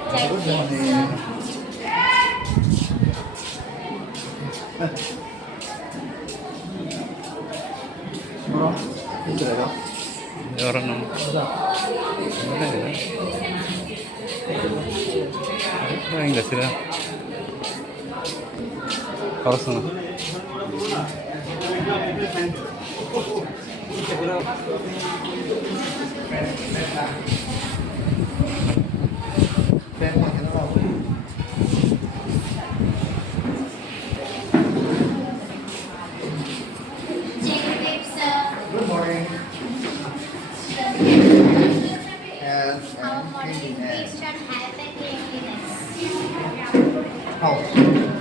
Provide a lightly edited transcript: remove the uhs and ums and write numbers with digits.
Good morning. Bro, 이거요? ఎవరన్నా ఇంకా సిరా కలుస్తున్నా Good morning. And Our morning cleaning and patient health and cleanliness. house.